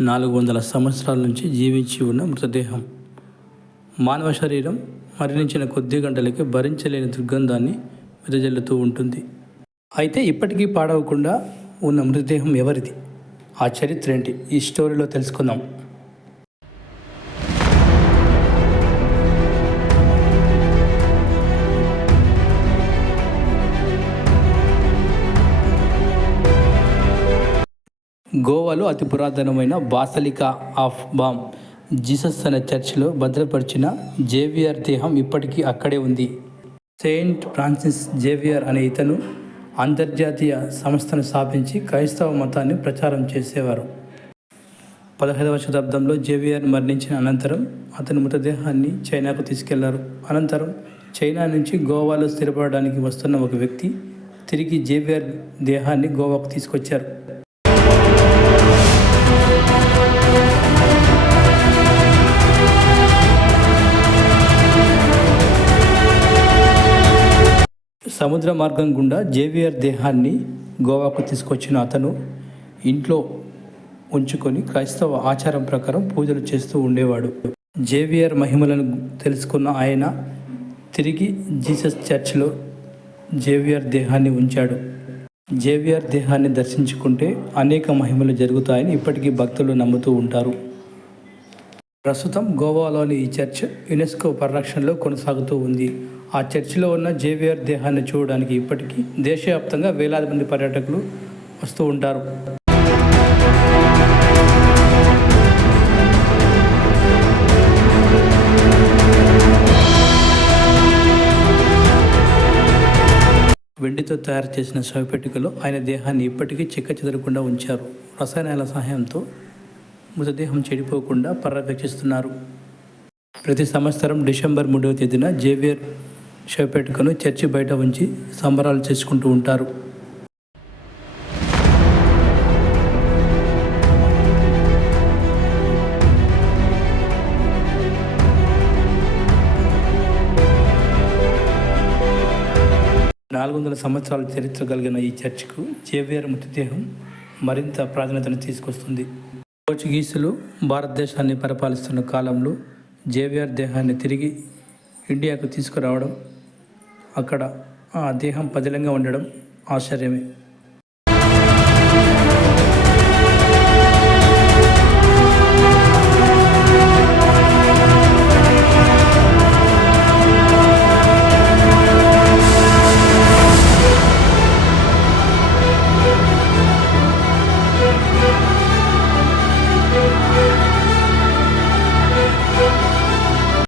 నాలుగు వందల సంవత్సరాల నుంచి జీవించి ఉన్న మృతదేహం. మానవ శరీరం మరణించిన కొద్ది గంటలకి భరించలేని దుర్గంధాన్ని వెదజల్లుతూ ఉంటుంది. అయితే ఇప్పటికీ పాడవకుండా ఉన్న మృతదేహం ఎవరిది? ఆ చరిత్ర ఏంటి? ఈ స్టోరీలో తెలుసుకుందాం. గోవాలో అతి పురాతనమైన బాసలికా ఆఫ్ బామ్ జీసస్ అనే చర్చిలో భద్రపరిచిన జేవియర్ దేహం ఇప్పటికీ అక్కడే ఉంది. సెయింట్ ఫ్రాన్సిస్ జేవియర్ అనే ఇతను అంతర్జాతీయ సంస్థను స్థాపించి క్రైస్తవ మతాన్ని ప్రచారం చేసేవారు. పదహైదవ శతాబ్దంలో జేవియర్ మరణించిన అనంతరం అతని మృతదేహాన్ని చైనాకు తీసుకెళ్ళారు. అనంతరం చైనా నుంచి గోవాలో స్థిరపడడానికి వస్తున్న ఒక వ్యక్తి తిరిగి జేవియర్ దేహాన్ని గోవాకు తీసుకొచ్చారు. సముద్ర మార్గం గుండా జేవియర్ దేహాన్ని గోవాకు తీసుకొచ్చిన అతను ఇంట్లో ఉంచుకొని క్రైస్తవ ఆచారం ప్రకారం పూజలు చేస్తూ ఉండేవాడు. జేవియర్ మహిమలను తెలుసుకున్న ఆయన తిరిగి జీసస్ చర్చ్లో జేవియర్ దేహాన్ని ఉంచాడు. జేవియర్ దేహాన్ని దర్శించుకుంటే అనేక మహిమలు జరుగుతాయని ఇప్పటికీ భక్తులు నమ్ముతూ ఉంటారు. ప్రస్తుతం గోవాలోని ఈ చర్చ్ యునెస్కో పరిరక్షణలో కొనసాగుతూ ఉంది. ఆ చర్చిలో ఉన్న జేవియర్ దేహాన్ని చూడడానికి ఇప్పటికీ దేశవ్యాప్తంగా వేలాది మంది పర్యాటకులు వస్తూ ఉంటారు. వెండితో తయారు చేసిన శవపెట్టికలో ఆయన దేహాన్ని ఇప్పటికీ చెక్క చెదరకుండా ఉంచారు. రసాయనాల సహాయంతో మృతదేహం చెడిపోకుండా పర్యవేక్షిస్తున్నారు. ప్రతి సంవత్సరం డిసెంబర్ మూడవ తేదీన జేవియర్ షో పెట్టుకొని చర్చి బయట ఉంచి సంబరాలు చేసుకుంటూ ఉంటారు. నాలుగు వందల సంవత్సరాల చరిత్ర కలిగిన ఈ చర్చ్కు జేవియర్ మృతదేహం మరింత ప్రాధాన్యతను తీసుకొస్తుంది. పోర్చుగీసులు భారతదేశాన్ని పరిపాలిస్తున్న కాలంలో జేవియర్ దేహాన్ని తిరిగి ఇండియాకు తీసుకురావడం అక్కడ ఆ దేహం పదిలంగా ఉండడం ఆశ్చర్యమే.